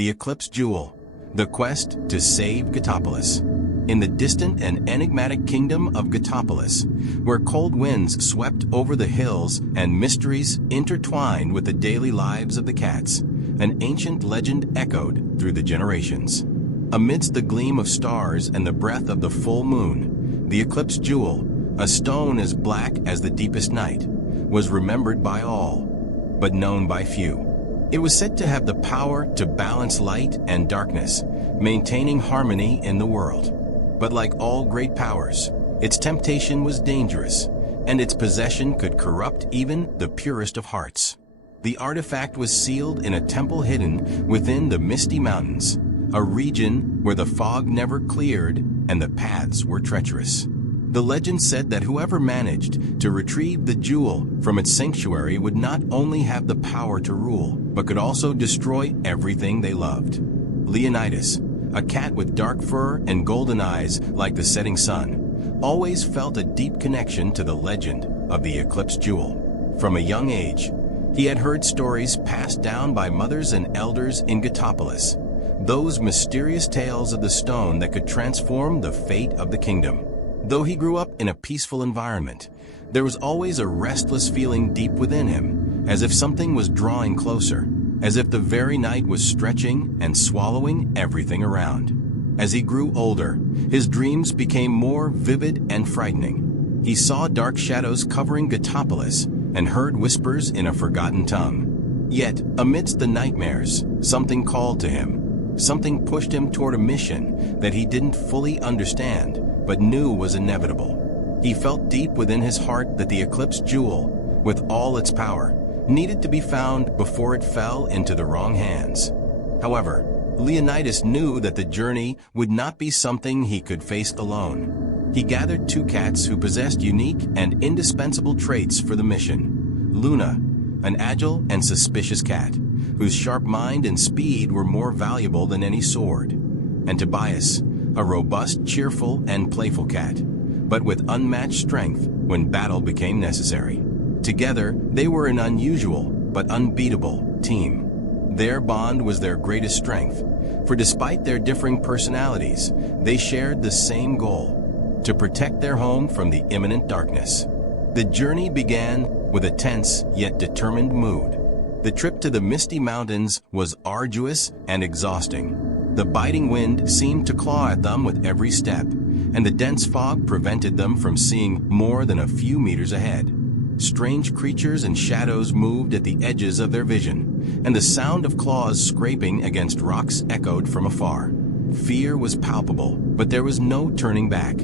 the Eclipse Jewel, the quest to save Gatopolis. In the distant and enigmatic kingdom of Gatopolis, where cold winds swept over the hills and mysteries intertwined with the daily lives of the cats, an ancient legend echoed through the generations. Amidst the gleam of stars and the breath of the full moon, the Eclipse Jewel, a stone as black as the deepest night, was remembered by all, but known by few. It was said to have the power to balance light and darkness, maintaining harmony in the world. But like all great powers, its temptation was dangerous, and its possession could corrupt even the purest of hearts. The artifact was sealed in a temple hidden within the Misty Mountains, a region where the fog never cleared and the paths were treacherous. The legend said that whoever managed to retrieve the jewel from its sanctuary would not only have the power to rule, but could also destroy everything they loved. Leónidas, a cat with dark fur and golden eyes like the setting sun, always felt a deep connection to the legend of the Eclipse Jewel. From a young age, he had heard stories passed down by mothers and elders in Gatopolis, those mysterious tales of the stone that could transform the fate of the kingdom. Though he grew up in a peaceful environment, there was always a restless feeling deep within him, as if something was drawing closer, as if the very night was stretching and swallowing everything around. As he grew older, his dreams became more vivid and frightening. He saw dark shadows covering Gatopolis and heard whispers in a forgotten tongue. Yet, amidst the nightmares, something called to him. Something pushed him toward a mission that he didn't fully understand, but knew was inevitable. He felt deep within his heart that the Eclipse Jewel, with all its power, needed to be found before it fell into the wrong hands. However, Leónidas knew that the journey would not be something he could face alone. He gathered two cats who possessed unique and indispensable traits for the mission. Luna, an agile and suspicious cat, whose sharp mind and speed were more valuable than any sword, and Tobias, a robust, cheerful, and playful cat, but with unmatched strength when battle became necessary. Together, they were an unusual but unbeatable team. Their bond was their greatest strength, for despite their differing personalities, they shared the same goal: to protect their home from the imminent darkness. The journey began with a tense yet determined mood. The trip to the Misty Mountains was arduous and exhausting. The biting wind seemed to claw at them with every step, and the dense fog prevented them from seeing more than a few meters ahead. Strange creatures and shadows moved at the edges of their vision, and the sound of claws scraping against rocks echoed from afar. Fear was palpable, but there was no turning back.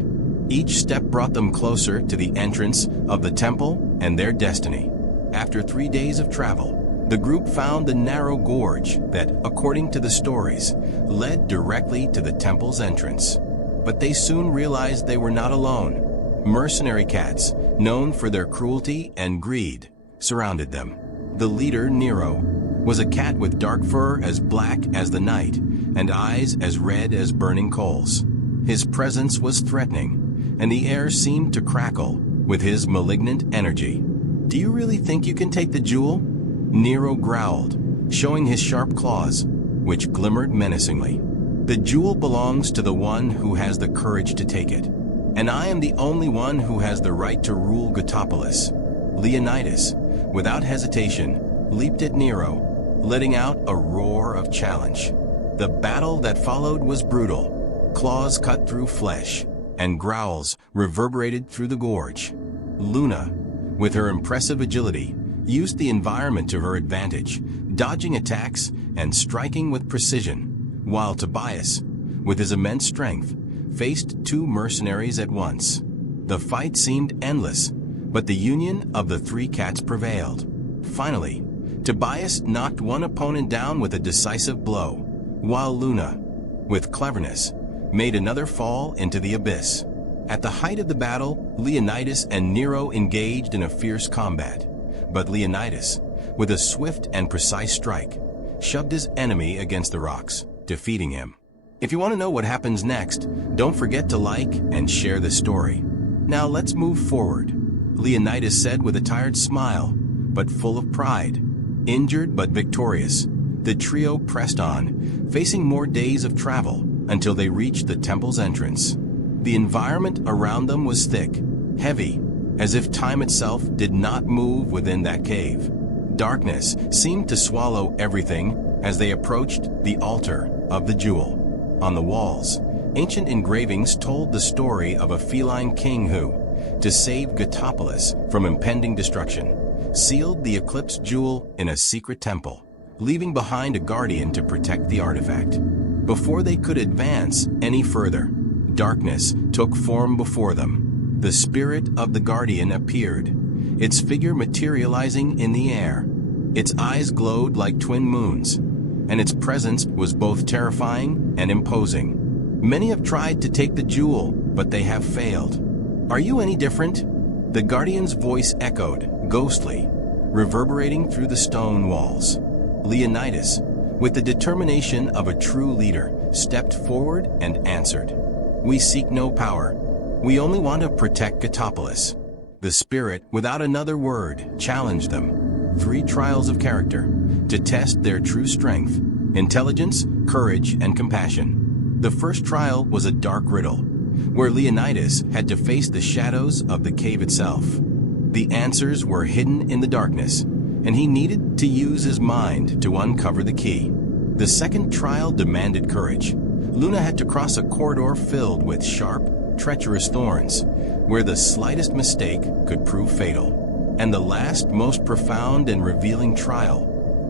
Each step brought them closer to the entrance of the temple and their destiny. After 3 days of travel, the group found the narrow gorge that, according to the stories, led directly to the temple's entrance. But they soon realized they were not alone. Mercenary cats, known for their cruelty and greed, surrounded them. The leader, Nero, was a cat with dark fur as black as the night and eyes as red as burning coals. His presence was threatening, and the air seemed to crackle with his malignant energy. "Do you really think you can take the jewel?" Nero growled, showing his sharp claws, which glimmered menacingly. "The jewel belongs to the one who has the courage to take it, and I am the only one who has the right to rule Gatopolis." Leónidas, without hesitation, leaped at Nero, letting out a roar of challenge. The battle that followed was brutal. Claws cut through flesh, and growls reverberated through the gorge. Luna, with her impressive agility, used the environment to her advantage, dodging attacks and striking with precision, while Tobias, with his immense strength, faced two mercenaries at once. The fight seemed endless, but the union of the three cats prevailed. Finally, Tobias knocked one opponent down with a decisive blow, while Luna, with cleverness, made another fall into the abyss. At the height of the battle, Leónidas and Nero engaged in a fierce combat. But Leónidas, with a swift and precise strike, shoved his enemy against the rocks, defeating him. If you want to know what happens next, don't forget to like and share this story. Now let's move forward, Leónidas said with a tired smile, but full of pride. Injured but victorious, The trio pressed on, facing more days of travel until they reached the temple's entrance. The environment around them was thick, heavy, as if time itself did not move within that cave. Darkness seemed to swallow everything as they approached the altar of the jewel. On the walls, ancient engravings told the story of a feline king who, to save Gatopolis from impending destruction, sealed the Eclipse Jewel in a secret temple, leaving behind a guardian to protect the artifact. Before they could advance any further, darkness took form before them. The spirit of the guardian appeared, its figure materializing in the air. Its eyes glowed like twin moons, and its presence was both terrifying and imposing. Many have tried to take the jewel, but they have failed. Are you any different? The guardian's voice echoed, ghostly, reverberating through the stone walls. Leónidas, with the determination of a true leader, stepped forward and answered. We seek no power. We only want to protect Gatopolis. The spirit, without another word, challenged them. 3 trials of character, to test their true strength, intelligence, courage, and compassion. The first trial was a dark riddle, where Leónidas had to face the shadows of the cave itself. The answers were hidden in the darkness, and he needed to use his mind to uncover the key. The second trial demanded courage. Luna had to cross a corridor filled with sharp, treacherous thorns, where the slightest mistake could prove fatal. And the last, most profound and revealing trial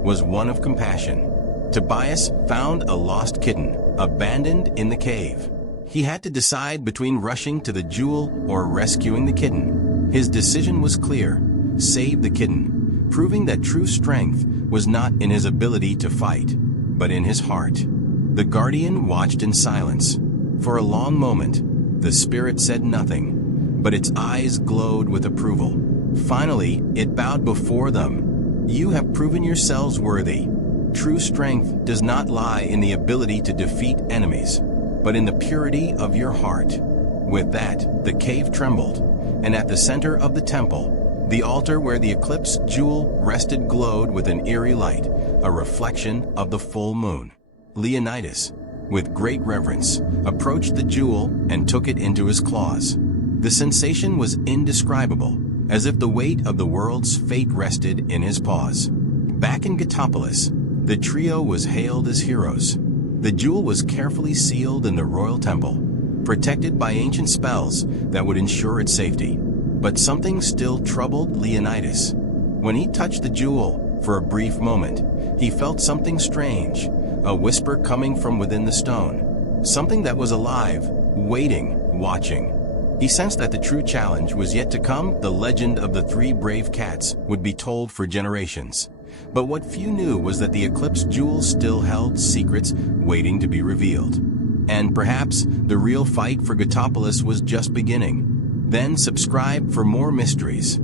was one of compassion. Tobias found a lost kitten, abandoned in the cave. He had to decide between rushing to the jewel or rescuing the kitten. His decision was clear: save the kitten, proving that true strength was not in his ability to fight, but in his heart. The guardian watched in silence. For a long moment, the spirit said nothing, but its eyes glowed with approval. Finally, it bowed before them. You have proven yourselves worthy. True strength does not lie in the ability to defeat enemies, but in the purity of your heart. With that, the cave trembled, and at the center of the temple, the altar where the Eclipse Jewel rested glowed with an eerie light, a reflection of the full moon. Leónidas, with great reverence, approached the jewel and took it into his claws. The sensation was indescribable, as if the weight of the world's fate rested in his paws. Back in Gatopolis, the trio was hailed as heroes. The jewel was carefully sealed in the royal temple, protected by ancient spells that would ensure its safety. But something still troubled Leónidas. When he touched the jewel, for a brief moment, he felt something strange, a whisper coming from within the stone. Something that was alive, waiting, watching. He sensed that the true challenge was yet to come. The legend of the 3 brave cats would be told for generations. But what few knew was that the Eclipse Jewel still held secrets waiting to be revealed. And perhaps the real fight for Gatopolis was just beginning. Then subscribe for more mysteries.